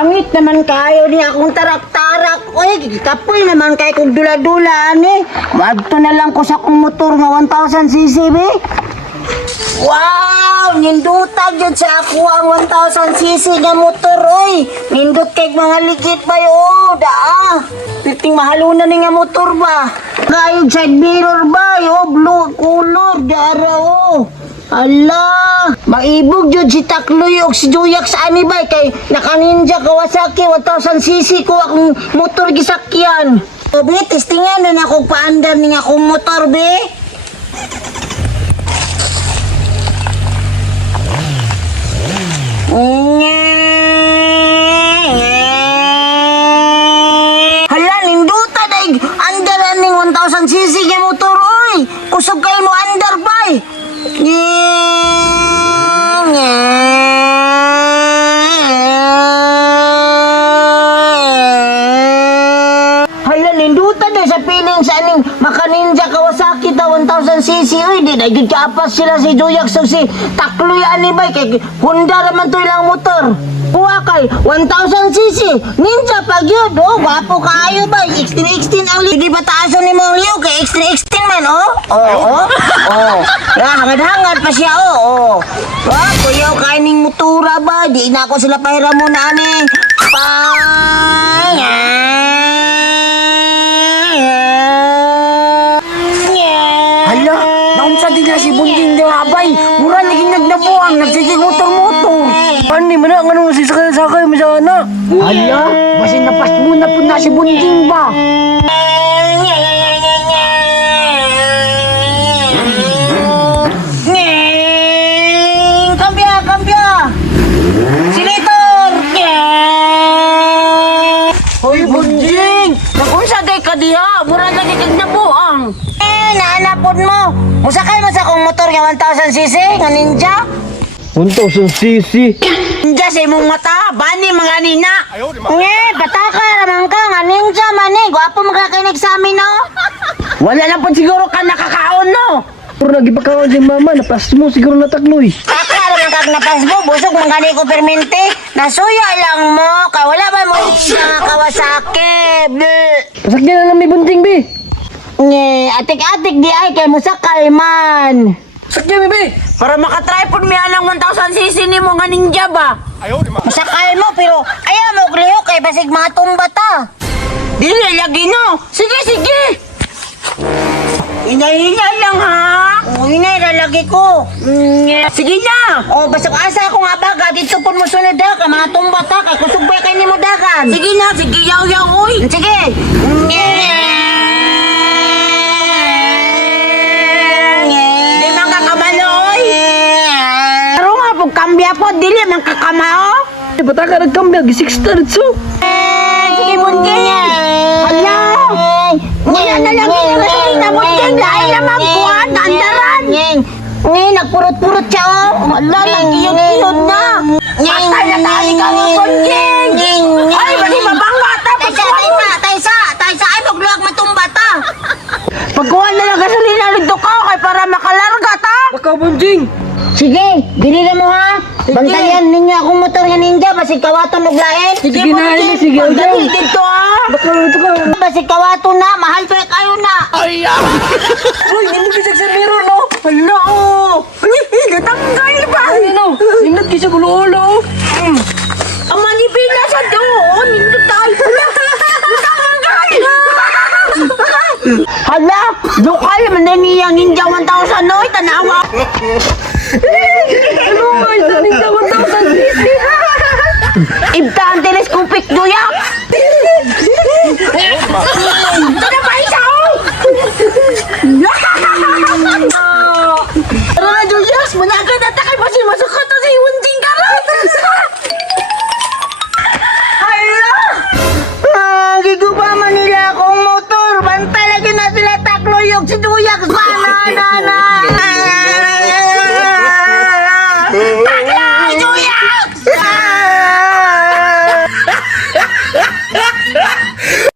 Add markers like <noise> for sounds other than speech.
Pangit naman kayo ni akong tarak-tarak. Uy, kapoy naman kay kong dula-dula ani. Wadto na lang ko sa kong motor nga 1000cc be. Wow! Nindutag yun sa ako ang 1000cc nga motor, oy! Nindot kay mga ligit ba yun? Daa! Piting mahalunan ni nga motor ba? Kayod side mirror ba? Yo, blue color, dara oh! Ala! Maibog yun si Takloy o si Juyak sa ani ba? Kay naka-ninja Kawasaki 1000cc ko akong motor gisakyan. O, be, testingan na akong paandar ni nga akong motor, be. Hala, Hala, ninduta day sa piling sa aning makaninja Kawasaki ta 1000cc oy. Di na gid kaapas sila si Juyak so si Takloy ani bay kay Honda raman to ilang motor. Kuha kay 1000cc. Ninja pag yun. Oh, gwapo kaayo ba? X3X10 ang li. Di ba taason ni mong liw kay X3X10 man, oh? Oh, oh. Ah, hangad-hangad pa siya, oh, oh. Ah, kuyaw kay ning motora ba? Di na ako sila pahiram mo na ani. Na si Bunding di abay. Mura naging nagnabuang, nagsigig motor-motor. Pani man nga nung si sakay-sakay mo sa ana. Hala, basin napas muna po na si Bunding ba? Nakunsa day ka diha, mura lagi kag nabuang. Eh, naanapod mo! Musakay mo sa motor nga 1000cc nga ninja? 1,000cc. Ninja sa imong mata, bani mga nina! Nge, pataka raman ka nga ninja man eh! Gwapo magkakainig sa amin no? Wala lang po siguro ka nakakaon no. Puro nagipakaon si mama, napas mo siguro natakloy. Kaka raman kag napas mo, busog mga gani ko permente. Nasuya lang mo, kay wala ba mo mga Kawasaki? Bleh. Pasakyan na lang may Bunding be. Nge, atik-atik di ay kay musakay man. Sakyan be. Para makatripod mi anang 1,000cc ni mo nga ninja ba? Musakay mo pero ayaw mo kliho kay basig mga tumba ta. Dili lagi no. Sige sige. Inay-inay lang ha. O inay lalagi ko. Sige na. O basig asa ako nga baga dito pud mo sunod ha ka mga tumba ta kay kusog ba kay nimo dagan. Sige na, sige yaw-yaw oy. Sige. Di dili man kakamao. Eh, bata ka nagkambya, gisik start so. Sige bunting. Hala! Wala na lang yung gasolina, bunting. Lain naman po, ah, dandaran. Ngeng. Ngeng, nagpurot-purot siya oh. Wala, nagkiyot-kiyot na. Patay na tayo ka mo, bunting. Ay, bali mabangga tapos Taysa, taysa, taysa, taysa, ay magluwag matumba ta. Pagkuha na lang gasolina ka, kay para makalarga ta. Baka bunting. Sige, dili na mo ha. Bantayan ninyo akong motor nga ninja, basig kawaton og lain. Sige na, Amy, sige, Dali Ujong. dito ha. Baka ito ka. Basig kawaton na, mahal pa kayo na. <laughs> Uy, hindi kisag sa mirror, no? Hala, oh. Ay, natanggal ba? Ano? Nindot kisag ulo-ulo. Ang manipin na sa doon. Nindot tayo. <laughs> Natanggal. Hala, dukay man na niyang ninja 1,000 no, tanawa. <laughs> Ano nga, isa ninja 1,000 cc. Ibta ang telescopic duyak. Ito na isa, oh. Ano na, Julius? Managa na takay pa si Masuko to si Hunting Karot! Hala! Ah, giguba man nila akong motor. Bantay lagi na sila takloyog si Duyak